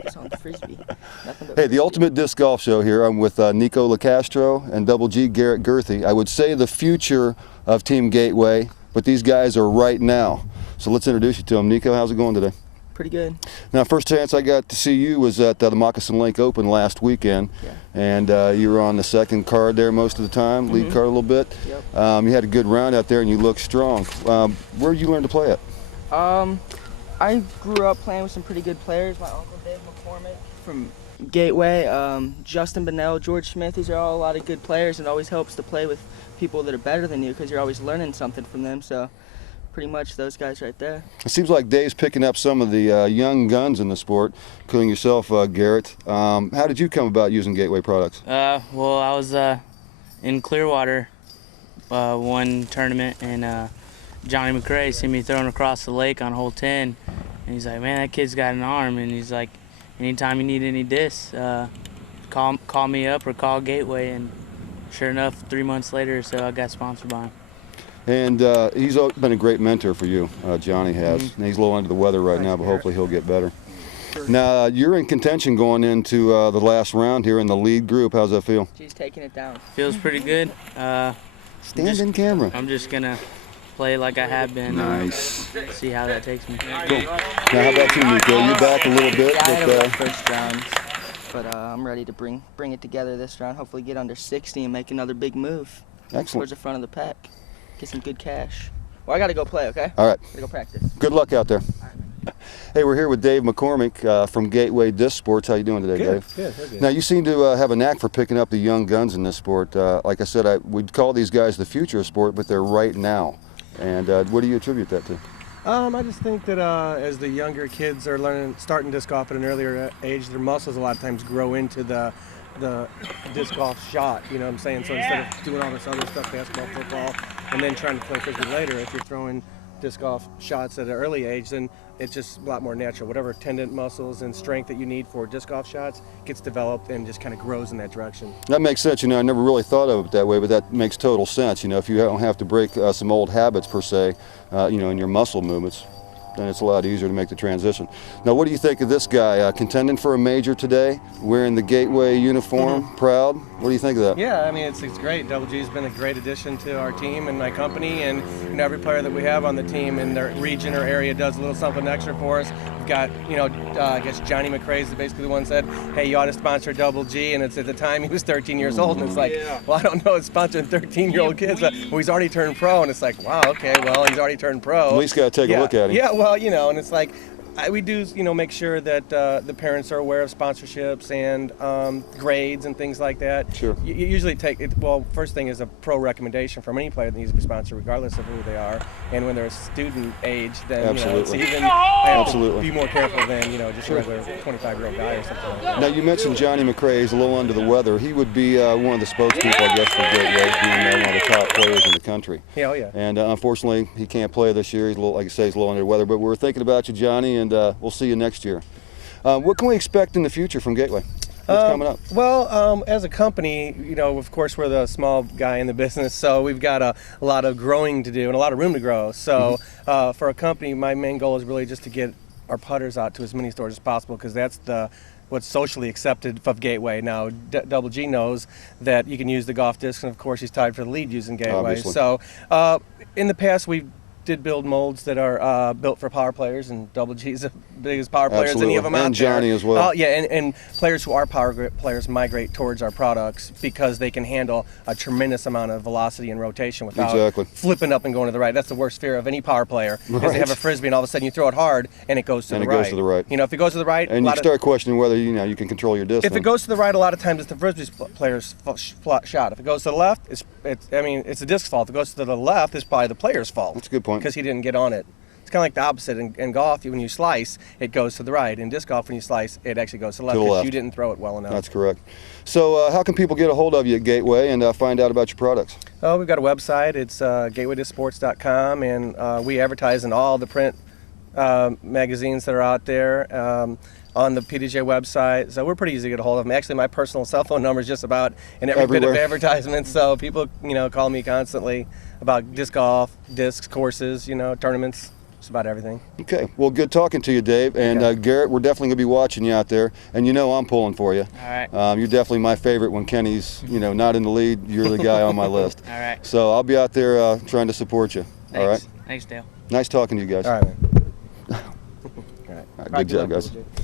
focus on the frisbee. Nothing but Hey, the Ultimate Disc Golf Show here. I'm with Nikko, LaCostra, and Double G, Garret, Gurthie. I would say the future of Team Gateway, but these guys are right now. So let's introduce you to them. Nikko, how's it going today? pretty good. Now, first chance I got to see you was at the Moccasin Lake Open last weekend, and you were on the second card there most of the time, lead card a little bit. Yep. You had a good round out there, and you looked strong. Where did you learn to play at? I grew up playing with some pretty good players. My uncle Dave McCormick from Gateway, Justin Bonnell, George Smith. These are all a lot of good players, and it always helps to play with people that are better than you because you're always learning something from them. So pretty much those guys right there. It seems like Dave's picking up some of the young guns in the sport, including yourself, Garret. How did you come about using Gateway products? Well, I was in Clearwater one tournament, and Johnny McCray seen me throwing across the lake on hole 10, and he's like, man, that kid's got an arm, and he's like, anytime you need any discs, call me up or call Gateway, and sure enough, 3 months later, so I got sponsored by him. And he's been a great mentor for you, Johnny has. And he's a little under the weather right now, but hopefully he'll get better. Now, you're in contention going into the last round here in the lead group. How's that feel? She's taking it down. Feels pretty good. Stand in camera. I'm just going to play like I have been. Nice. See how that takes me. Cool. Now, how about you, Nikko? You're back a little bit. Yeah, I had a first round, but I'm ready to bring it together this round. Hopefully get under 60 and make another big move. Excellent. Towards the front of the pack. Get some good cash. Well, I got to go play, okay? All right. Gotta go practice. Good luck out there. All right. Hey, we're here with Dave McCormick from Gateway Disc Sports. How you doing today, Dave? Good. Now, you seem to have a knack for picking up the young guns in this sport. Like I said, we'd call these guys the future of sport, but they're right now. And what do you attribute that to? I just think that as the younger kids are starting disc golf at an earlier age, their muscles a lot of times grow into the disc golf shot, you know what I'm saying? So instead of doing all this other stuff, basketball, football, and then trying to play frisbee later, if you're throwing disc golf shots at an early age, then it's just a lot more natural. Whatever tendon muscles and strength that you need for disc golf shots gets developed and just kind of grows in that direction. That makes sense. You know, I never really thought of it that way, but that makes total sense. You know, if you don't have to break some old habits per se, you know, in your muscle movements, then it's a lot easier to make the transition. Now, what do you think of this guy contending for a major today, wearing the Gateway uniform, proud? What do you think of that? Yeah, I mean, it's great. Double G's been a great addition to our team and my company, and you know, every player that we have on the team in their region or area does a little something extra for us. We've got, you know, I guess Johnny McCray is basically the one said, hey, you ought to sponsor Double G, and it's at the time he was 13 years old, and it's like, well, I don't know, it's sponsoring 13-year-old kids. Well, he's already turned pro, and it's like, wow, okay, well, he's already turned pro. At least got to take a look at him. Yeah, well, you know, and it's like, we do, you know, make sure that the parents are aware of sponsorships and grades and things like that. Sure. You usually take it. Well, first thing is a pro recommendation from any player that needs to be sponsored, regardless of who they are. And when they're a student age, then you know, it's even I have to be more careful than, you know, just a regular 25-year-old guy or something like that. Now, you mentioned Johnny McCray is a little under the weather. He would be one of the spokespeople, I guess, for Gateway, being one of the top players in the country. Yeah, oh yeah. And unfortunately, he can't play this year. He's a little, like I say, he's a little under the weather. But we're thinking about you, Johnny, and we'll see you next year. What can we expect in the future from Gateway? What's coming up? Well, as a company, you know, of course, we're the small guy in the business, so we've got a lot of growing to do and a lot of room to grow. So for a company, my main goal is really just to get our putters out to as many stores as possible, because that's what's socially accepted of Gateway. Now, Double G knows that you can use the golf disc, and of course, he's tied for the lead using Gateway. Obviously. So in the past, we did build molds that are built for power players, and Double G's the biggest power players, any of them out there. And Johnny as well. Yeah, and players who are power players migrate towards our products because they can handle a tremendous amount of velocity and rotation without flipping up and going to the right. That's the worst fear of any power player, is they have a frisbee and all of a sudden you throw it hard and it goes to the right. Goes to the right. You know, if it goes to the right, and you start questioning whether you can control your distance. If it goes to the right, a lot of times it's the frisbee player's shot. If it goes to the left, it's the disc's fault. If it goes to the left, it's probably the player's fault. That's a good point. Because he didn't get on it. It's kind of like the opposite. In golf, when you slice, it goes to the right. In disc golf, when you slice, it actually goes to the left because you didn't throw it well enough. That's correct. So how can people get a hold of you at Gateway and find out about your products? Oh, we've got a website. It's gatewaydiscsports.com, and we advertise in all the print magazines that are out there. On the PDJ website, so we're pretty easy to get a hold of them. Actually, my personal cell phone number is just about in every bit of advertisements, so people, you know, call me constantly about disc golf, discs, courses, you know, tournaments. just about everything. Okay, well, good talking to you, Dave. And Okay. Garrett, we're definitely going to be watching you out there. And you know I'm pulling for you. All right. You're definitely my favorite when Kenny's, not in the lead. You're the guy on my list. All right. So I'll be out there trying to support you. Thanks. All right? Thanks, Dale. Nice talking to you guys. All right, man. All right. All right, good job, guys. Thanks.